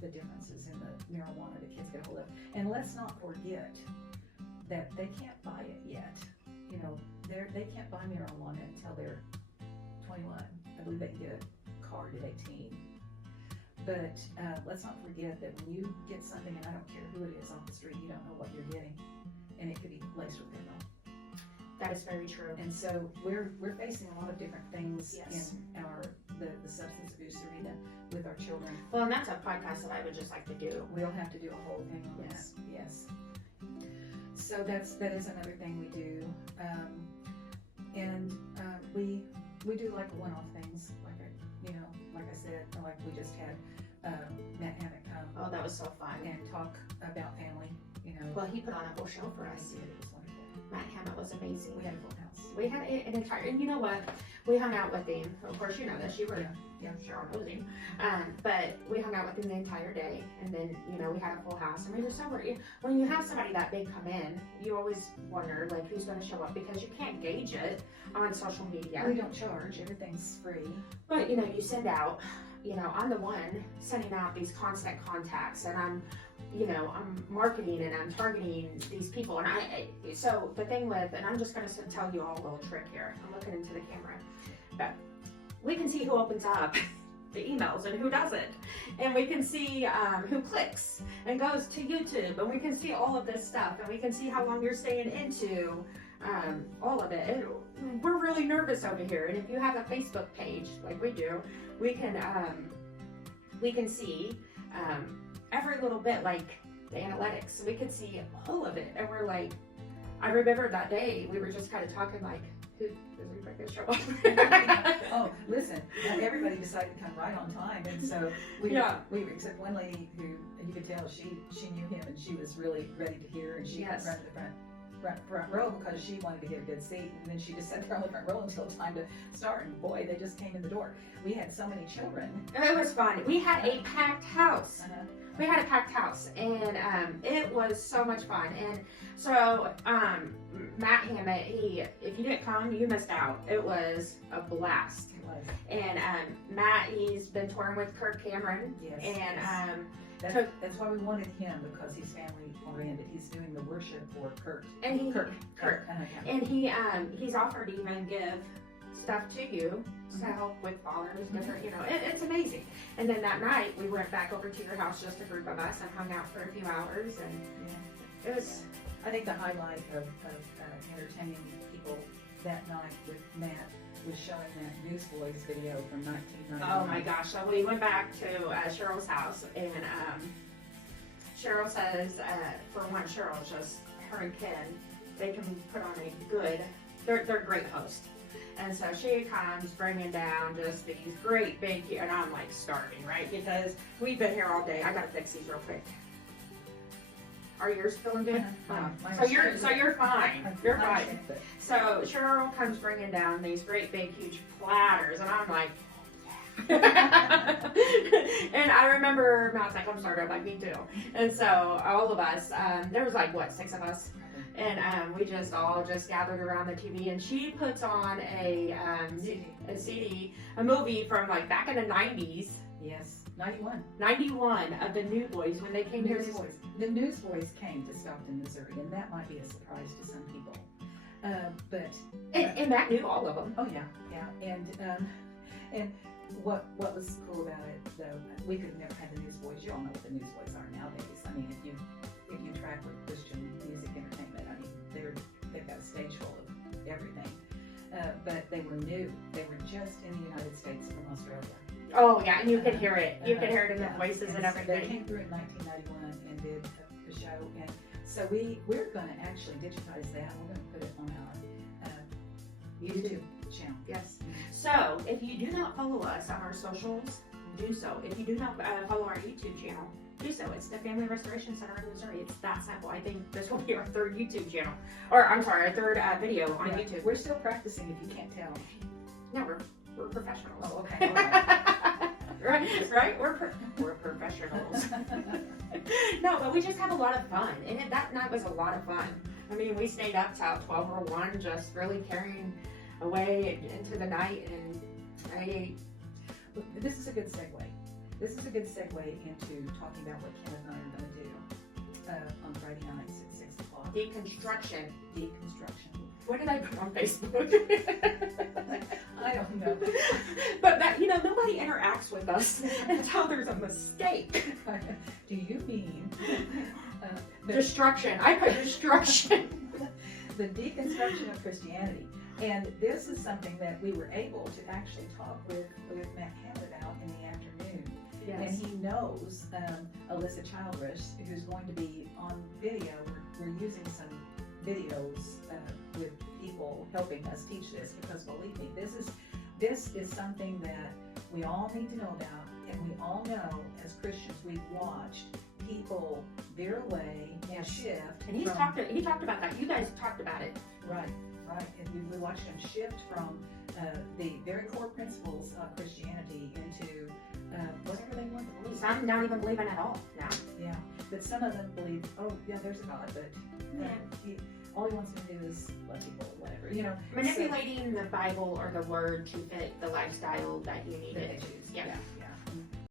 the differences in the marijuana that kids get a hold of. And let's not forget that they can't buy it yet. You know, they can't buy marijuana until they're 21. I believe they can get a card at 18. But let's not forget that when you get something, and I don't care who it is off the street, you don't know what you're getting, and it could be laced with fentanyl. That is very true. And so we're facing a lot of different things Yes. in the substance abuse arena with our children. Well, and that's a podcast that I would just like to do. We'll have to do a whole thing on Yes. that. Yes. So that is another thing we do, and we do like one-off things, like I said, like we just had Matt Hammett come. Oh, that was so fun. And talk about family. Well, he put on a whole show for us. It was wonderful. Matt Hammett was amazing. We had a full house. We had an entire, and you know what? We hung out with him. Of course, you know this. You were, Yeah. Cheryl knows him. But we hung out with him the entire day, and then we had a full house. And we were so when you have somebody that big come in, you always wonder like who's going to show up because you can't gauge it on social media. We don't charge. Everything's free. But you send out. I'm the one sending out these constant contacts, and I'm marketing and I'm targeting these people. And so the thing with, and I'm just going to tell you all a little trick here. I'm looking into the camera, but we can see who opens up the emails and who doesn't, and we can see who clicks and goes to YouTube, and we can see all of this stuff, and we can see how long you're staying into all of it. And we're really nervous over here. And if you have a Facebook page like we do, we can see every little bit, like the analytics. We can see all of it, and we're like, I remember that day we were just kind of talking like, who does Rebecca show up? Oh, listen, everybody decided to come right on time, and so we except one lady who you could tell she knew him, and she was really ready to hear, and she went right to the front row because she wanted to get a good seat, and then she just sat there on the front row until time to start, and boy, they just came in the door. We had so many children. It was fun. We had a packed house. Uh-huh. We had a packed house, and it was so much fun. And so Matt Hammett, if you didn't come, you missed out. It was a blast. It was. And Matt, he's been touring with Kirk Cameron. Yes. And that's why we wanted him, because he's family oriented. He's doing the worship for Kurt. And Kirk. And he's offered to even give stuff to you to help with fathers, different, it's amazing. And then that night we went back over to your house, just a group of us, and hung out for a few hours, and it was. I think the highlight of entertaining people that night with Matt was showing that Newsboys video from 1991. Oh my gosh! So we went back to Cheryl's house, and Cheryl says, for one, Cheryl, just her and Ken, they can put on a good. They're great hosts. And so she comes bringing down just these great big, and I'm like starving, right? Because we've been here all day. I gotta fix these real quick. Are yours feeling good? So you're fine. You're fine. So Cheryl comes bringing down these great big huge platters, and I'm like, and I remember Matt's like, I'm sorry, I'm like, me too. And so all of us, there was like what, 6 of us. And we just all gathered around the TV, and she puts on a CD, a movie from like back in the 90s. Yes, 91. 91 of the New Boys when they came here. The Newsboys came to Stockton, Missouri, and that might be a surprise to some people. And Matt knew all of them. Oh yeah. And what was cool about it, though, we could never have the Newsboys. You all know what the Newsboys are nowadays. I mean, if you track with Christian music entertainment, I mean, they've got a stage full of everything. But they were new. They were just in the United States from Australia. Oh yeah, and you could hear it. You could hear it in the voices and everything. They came through in 1991 and did the show, and so we're going to actually digitize that. We're going to put it on our YouTube channel. Yes. So if you do not follow us on our socials, do so. If you do not follow our YouTube channel, do so. It's the Family Restoration Center in Missouri. It's that simple. I think this will be our 3rd YouTube channel, or I'm sorry, our 3rd video on YouTube. We're still practicing, if you can't tell. No, we're professionals. Oh, okay. All right. right? We're professionals. No, but we just have a lot of fun, and that night was a lot of fun. I mean, we stayed up till 12 or 1, just really carrying away into the night, and I ate. This is a good segue. this is a good segue into talking about what Ken and I are going to do on Friday nights at 6 o'clock. Deconstruction. Deconstruction. What did I put on Facebook? I don't know. But that, you know, nobody interacts with us until there's a mistake. Do you mean Destruction. I put destruction. the deconstruction of Christianity? And this is something that we were able to actually talk with Matt Hammond about in the afternoon. And he knows Alyssa Childress, who's going to be on video. We're using some videos with people helping us teach this, because believe me, this is something that we all need to know about, and we all know as Christians we've watched people veer away and shift. And he talked about that. You guys talked about it. Right. And we watched them shift from the very core principles of Christianity into whatever they want to believe. Some don't even believe in it at all now. Yeah, but some of them believe, oh yeah, there's a God, but all he wants to do is love people, whatever, you know. Manipulating the Bible or the Word to fit the lifestyle that you need to choose. Yeah.